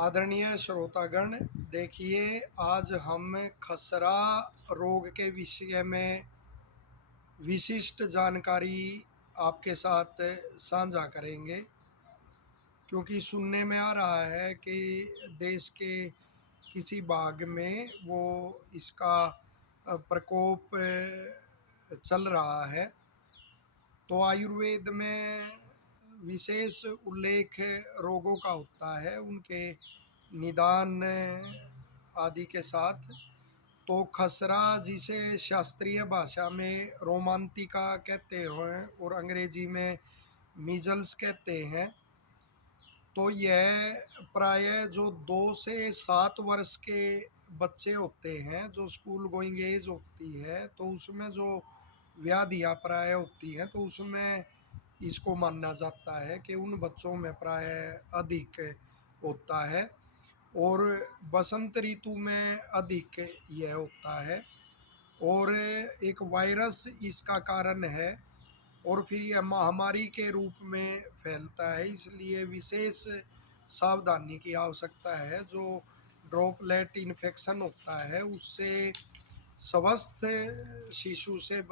आदरणीय श्रोतागण, देखिए आज हम खसरा रोग के विषय में विशिष्ट जानकारी आपके साथ साझा करेंगे। क्योंकि सुनने में आ रहा है कि देश के किसी भाग में वो इसका प्रकोप चल रहा है। तो आयुर्वेद में विशेष उल्लेख रोगों का होता है, उनके निदान आदि के साथ। तो खसरा, जिसे शास्त्रीय भाषा में रोमांतिका कहते हैं और अंग्रेजी में मीजल्स कहते हैं, तो यह प्रायः जो 2 से 7 वर्ष के बच्चे होते हैं, जो स्कूल गोइंग एज होती है, तो उसमें जो व्याधियाँ प्रायः होती हैं, तो उसमें इसको माना जाता है कि उन बच्चों में प्रायः अधिक होता है और बसंत ऋतु में अधिक यह होता है। और एक वायरस इसका कारण है और फिर यह महामारी के रूप में फैलता है, इसलिए विशेष सावधानी की आवश्यकता है। जो ड्रॉपलेट इन्फेक्शन होता है, उससे स्वस्थ शिशु से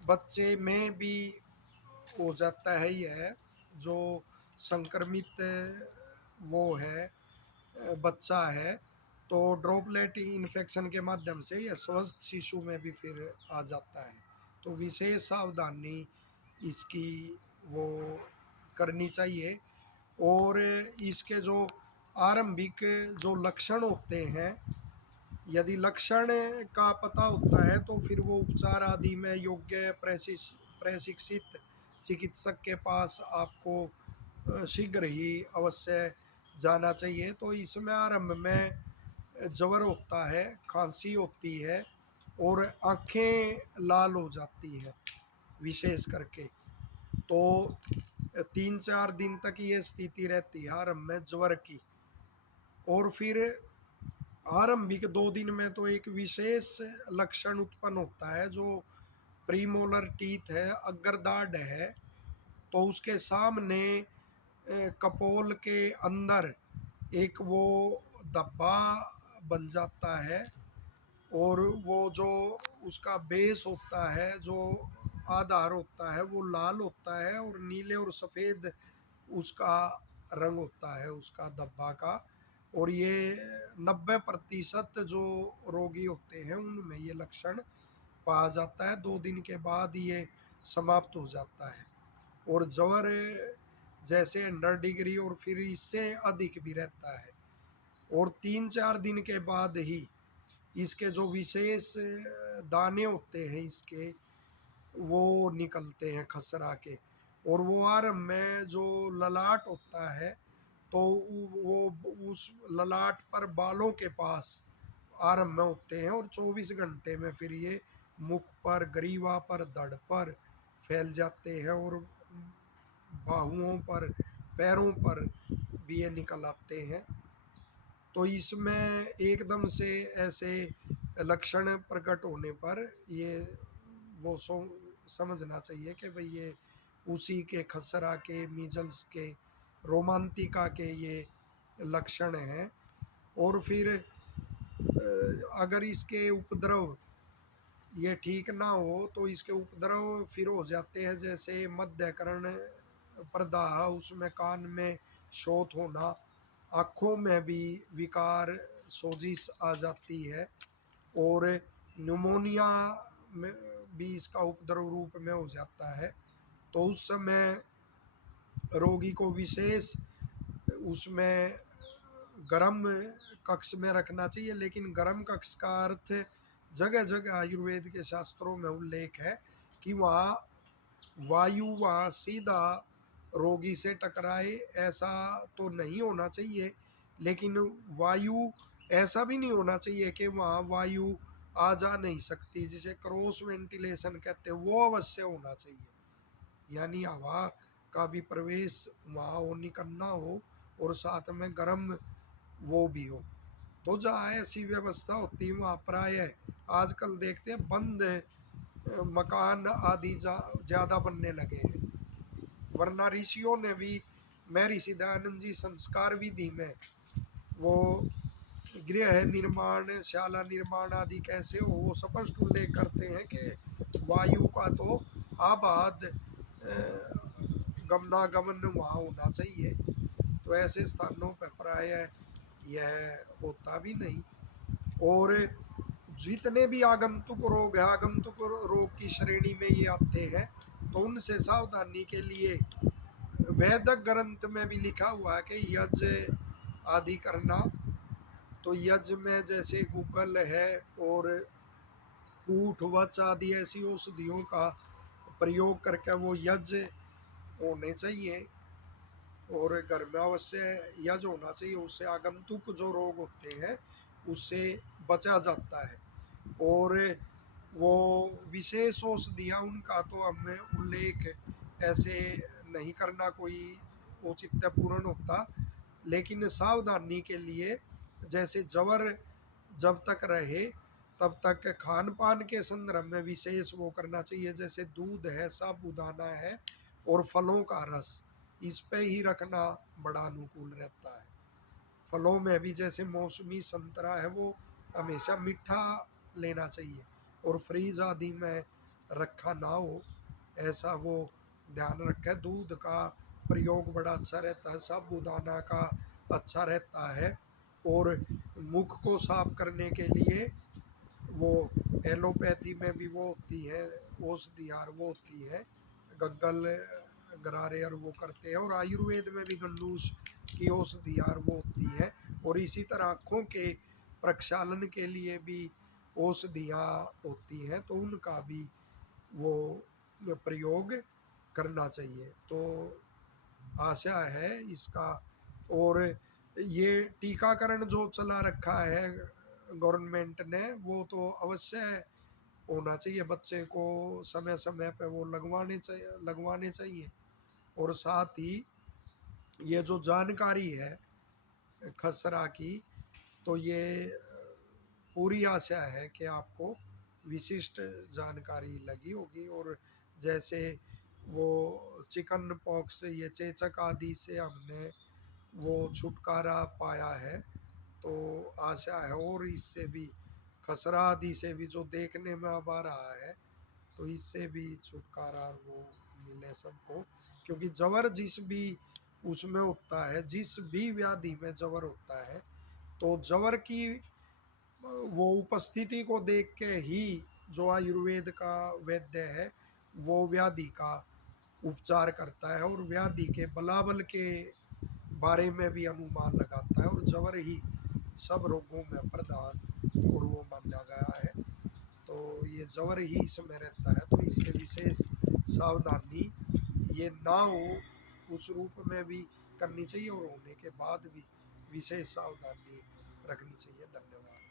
बच्चे में भी हो जाता है। यह जो संक्रमित वो है बच्चा है, तो ड्रॉपलेट इन्फेक्शन के माध्यम से यह स्वस्थ शिशु में भी फिर आ जाता है। तो विशेष सावधानी इसकी वो करनी चाहिए। और इसके जो आरंभिक जो लक्षण होते हैं, यदि लक्षण का पता होता है तो फिर वो उपचार आदि में योग्य प्रशिक्षित चिकित्सक के पास आपको शीघ्र ही अवश्य जाना चाहिए। तो इसमें आरंभ में ज्वर होता है, खांसी होती है और आँखें लाल हो जाती हैं विशेष करके। तो 3-4 दिन तक ये स्थिति रहती है आरंभ में ज्वर की। और फिर आरंभिक 2 दिन में तो एक विशेष लक्षण उत्पन्न होता है, जो प्रीमोलर टीथ है, अग्रदाढ़ है, तो उसके सामने कपोल के अंदर एक वो धब्बा बन जाता है और वो जो उसका बेस होता है, जो आधार होता है, वो लाल होता है और नीले और सफ़ेद उसका रंग होता है उसका धब्बा का। और ये 90% जो रोगी होते हैं उनमें ये लक्षण पाया जाता है। 2 दिन के बाद ये समाप्त हो जाता है और ज्वर जैसे 100 डिग्री और फिर इससे अधिक भी रहता है। और 3-4 दिन के बाद ही इसके जो विशेष दाने होते हैं इसके, वो निकलते हैं खसरा के। और वो आरंभ में जो ललाट होता है, तो वो उस ललाट पर बालों के पास आरंभ में होते हैं और 24 घंटे में फिर ये मुख पर, ग्रीवा पर, धड़ पर फैल जाते हैं और बाहुओं पर, पैरों पर भी ये निकल आते हैं। तो इसमें एकदम से ऐसे लक्षण प्रकट होने पर ये वो समझना चाहिए कि भाई ये उसी के खसरा के, मीजल्स के, रोमांतिका के ये लक्षण हैं। और फिर अगर इसके उपद्रव ये ठीक ना हो तो इसके उपद्रव फिर हो जाते हैं, जैसे मध्यकर्ण प्रदाह, उसमें कान में शोथ होना, आँखों में भी विकार, सोजिश आ जाती है और न्यूमोनिया में भी इसका उपद्रव रूप में हो जाता है। तो उस समय रोगी को विशेष उसमें गर्म कक्ष में रखना चाहिए। लेकिन गर्म कक्ष का अर्थ जगह जगह आयुर्वेद के शास्त्रों में उल्लेख है कि वहाँ वायु वहाँ सीधा रोगी से टकराए, ऐसा तो नहीं होना चाहिए। लेकिन वायु ऐसा भी नहीं होना चाहिए कि वहाँ वायु आ जा नहीं सकती, जिसे क्रॉस वेंटिलेशन कहते हैं, वो अवश्य होना चाहिए। यानी हवा का भी प्रवेश वहाँ हो, निकलना हो और साथ में गर्म वो भी हो। तो जहाँ ऐसी व्यवस्था होती है वहाँ प्रायः आजकल देखते हैं बंद मकान आदि ज़्यादा बनने लगे हैं। वरना ऋषियों ने भी महर्षि दयानंद जी संस्कार विधि में वो गृह निर्माण, शाला निर्माण आदि कैसे हो वो स्पष्ट उल्लेख करते हैं कि वायु का तो आबाद गमनागमन वहाँ होना चाहिए। तो ऐसे स्थानों पर प्राय यह होता भी नहीं। और जितने भी आगंतुक रोग है, आगंतुक रोग की श्रेणी में ये आते हैं, तो उनसे सावधानी के लिए वैदिक ग्रंथ में भी लिखा हुआ है कि यज्ञ आदि करना। तो यज्ञ में जैसे गूगल है और कूठ वच आदि ऐसी औषधियों का प्रयोग करके वो यज्ञ होने चाहिए। और घर में अवश्य यज्ञ होना चाहिए, उससे आगंतुक जो रोग होते हैं उससे बचा जाता है। और वो विशेष औषधियाँ उनका तो हमें उल्लेख ऐसे नहीं करना कोई औचित्यपूर्ण होता, लेकिन सावधानी के लिए जैसे जवर जब तक रहे तब तक खान पान के संदर्भ में विशेष वो करना चाहिए। जैसे दूध है, साबूदाना है और फलों का रस, इस पे ही रखना बड़ा अनुकूल रहता है। फलों में भी जैसे मौसमी संतरा है वो हमेशा मीठा लेना चाहिए और फ्रीज आदि में रखा ना हो, ऐसा वो ध्यान रखे। दूध का प्रयोग बड़ा अच्छा रहता है, साबूदाना का अच्छा रहता है। और मुख को साफ करने के लिए वो एलोपैथी में भी वो होती है औषधियाँ, वो होती है गग्गल गरारे और वो करते हैं। और आयुर्वेद में भी गंडूस की औषधियाँ वो होती हैं। और इसी तरह आँखों के प्रक्षालन के लिए भी औषधियाँ होती हैं, तो उनका भी वो प्रयोग करना चाहिए। तो आशा है इसका। और ये टीकाकरण जो चला रखा है गवर्नमेंट ने, वो तो अवश्य होना चाहिए। बच्चे को समय समय पे वो लगवाने चाहिए। और साथ ही ये जो जानकारी है खसरा की, तो ये पूरी आशा है कि आपको विशिष्ट जानकारी लगी होगी। और जैसे वो चिकन पॉक्स, ये चेचक आदि से हमने वो छुटकारा पाया है, तो आशा है और इससे भी खसरा आदि से भी जो देखने में अब आ रहा है, तो इससे भी छुटकारा वो मिले सबको। क्योंकि जवर जिस भी उसमें होता है, जिस भी व्याधि में जवर होता है, तो जवर की वो उपस्थिति को देख के ही जो आयुर्वेद का वैद्य है वो व्याधि का उपचार करता है और व्याधि के बलाबल के बारे में भी अनुमान लगाता है। और जवर ही सब रोगों में प्रधान और वो माना गया है। तो ये जवर ही इसमें रहता है, तो इससे विशेष सावधानी ये ना हो उस रूप में भी करनी चाहिए और होने के बाद भी विशेष सावधानी रखनी चाहिए। धन्यवाद।